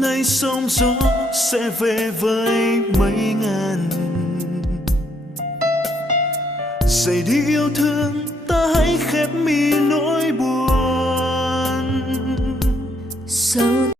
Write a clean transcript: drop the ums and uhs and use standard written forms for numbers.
nay sóng gió sẽ về với mấy ngàn. Dậy đi yêu thương, ta hãy khép mi nỗi buồn. Sao